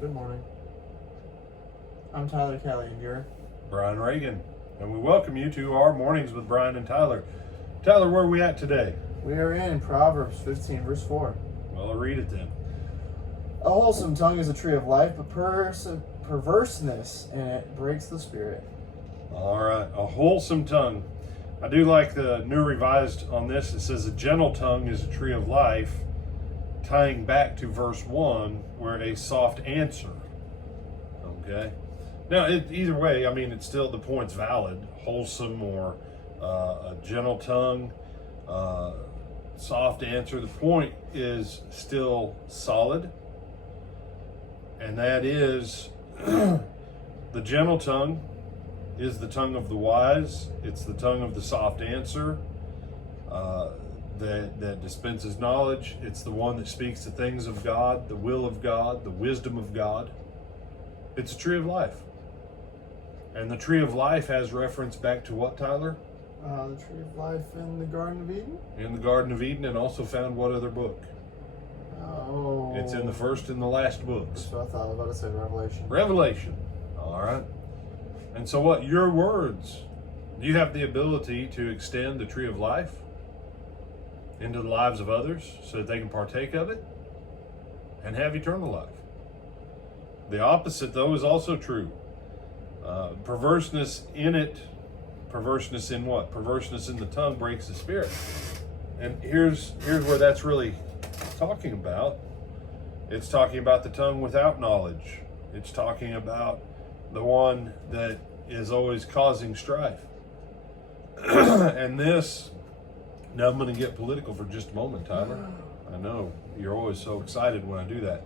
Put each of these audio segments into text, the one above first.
Good morning. I'm Tyler Kelly, and you're? Brian Reagan, and we welcome you to our Mornings with Brian and Tyler. Tyler, where are we at today? We are in Proverbs 15, verse 4. Well, I'll read it then. A wholesome tongue is a tree of life, but perverseness in it breaks the spirit. All right, a wholesome tongue. I do like the New Revised on this. It says a gentle tongue is a tree of life, tying back to verse 1, where a soft answer. Okay? Now, either way, I mean, it's still, the point's valid. Wholesome or a gentle tongue, soft answer. The point is still solid. And that is the gentle tongue is the tongue of the wise. It's the tongue of the soft answer that dispenses knowledge. It's the one that speaks the things of God, the will of God, the wisdom of God. It's a tree of life. And the tree of life has reference back to what, Tyler? The tree of life in the Garden of Eden? In the Garden of Eden, and also found what other book? Oh. It's in the first and the last books. That's what I thought. I was about to say Revelation. Revelation. All right. And so what? Your words. Do you have the ability to extend the tree of life into the lives of others so that they can partake of it and have eternal life? The opposite, though, is also true. Perverseness in it. Perverseness in what? Perverseness in the tongue breaks the spirit. And here's where that's really talking about. It's talking about the tongue without knowledge. It's talking about the one that is always causing strife. And this, now I'm going to get political for just a moment, Tyler. I know you're always so excited when I do that.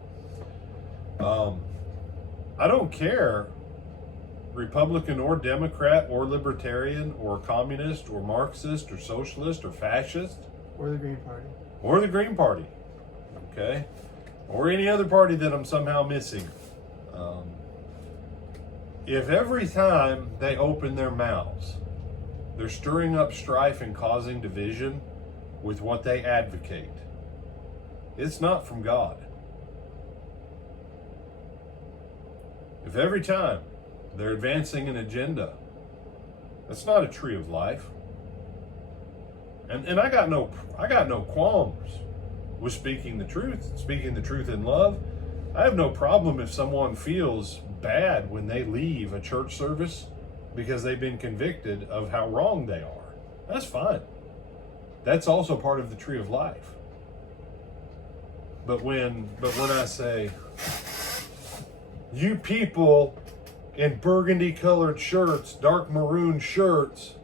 I don't care, Republican or Democrat or Libertarian or Communist or Marxist or Socialist or Fascist. Or the Green Party. Or the Green Party. Okay? Or any other party that I'm somehow missing. If every time they open their mouths, they're stirring up strife and causing division with what they advocate, it's not from God. If every time they're advancing an agenda, that's not a tree of life. And I got no qualms with speaking the truth in love. I have no problem if someone feels bad when they leave a church service because they've been convicted of how wrong they are. That's fine. That's also part of the tree of life. But when I say, you people in burgundy colored shirts, dark maroon shirts,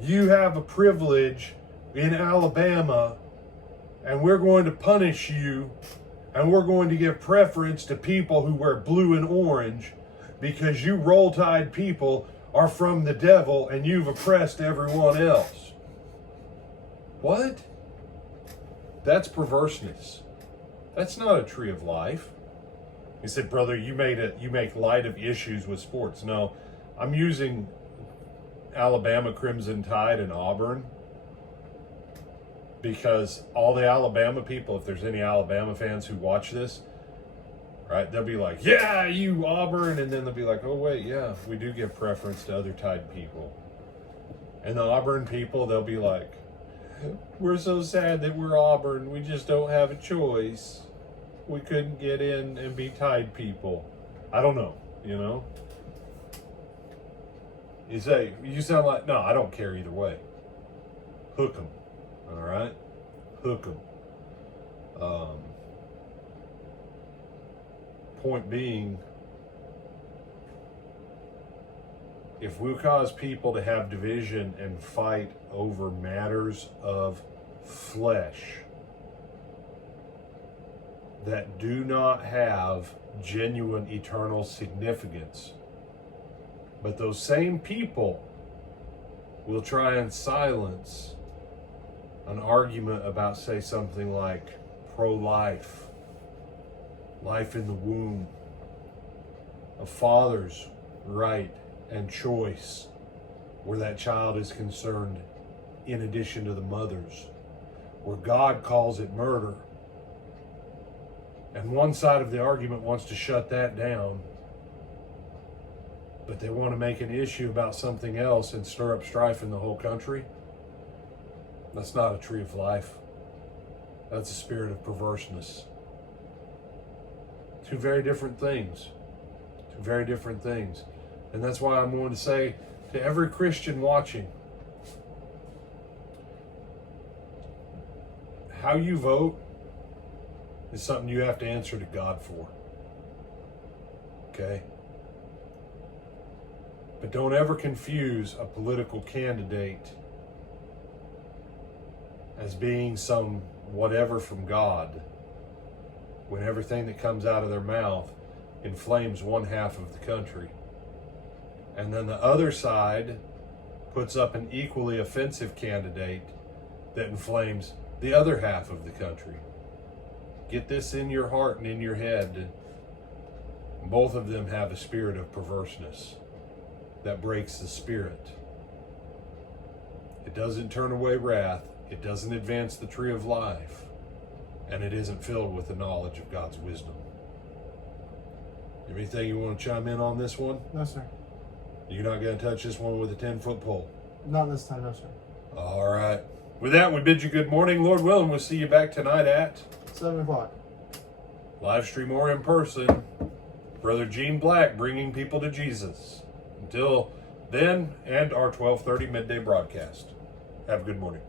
you have a privilege in Alabama, and we're going to punish you, and we're going to give preference to people who wear blue and orange because you Roll Tide people are from the devil and you've oppressed everyone else. What? That's perverseness. That's not a tree of life. You said, brother, you make light of issues with sports. No, I'm using Alabama Crimson Tide and Auburn because all the Alabama people, if there's any Alabama fans who watch this, right, they'll be like, yeah, you Auburn, and then they'll be like, oh wait, yeah, we do give preference to other Tide people. And the Auburn people, they'll be like, we're so sad that we're Auburn, we just don't have a choice. We couldn't get in and be Tide people. I don't know, you know? You sound like, no, I don't care either way. Hook 'em, all right? Hook 'em. Point being, if we cause people to have division and fight over matters of flesh that do not have genuine eternal significance, but those same people will try and silence an argument about, say, something like pro-life, life in the womb, a father's right and choice where that child is concerned, in addition to the mother's, where God calls it murder. And one side of the argument wants to shut that down, but they want to make an issue about something else and stir up strife in the whole country. That's not a tree of life. That's a spirit of perverseness. Two very different things. Two very different things. And that's why I'm going to say to every Christian watching, how you vote is something you have to answer to God for. Okay? But don't ever confuse a political candidate as being some whatever from God when everything that comes out of their mouth inflames one half of the country. And then the other side puts up an equally offensive candidate that inflames the other half of the country. Get this in your heart and in your head. Both of them have a spirit of perverseness that breaks the spirit. It doesn't turn away wrath. It doesn't advance the tree of life. And it isn't filled with the knowledge of God's wisdom. Anything you want to chime in on this one? No, sir. You're not going to touch this one with a 10-foot pole? Not this time, no, sir. All right. With that, we bid you good morning. Lord willing, we'll see you back tonight at 7 o'clock. live stream or in person. Brother Gene Black bringing people to Jesus. Until then, and our 12:30 midday broadcast. Have a good morning.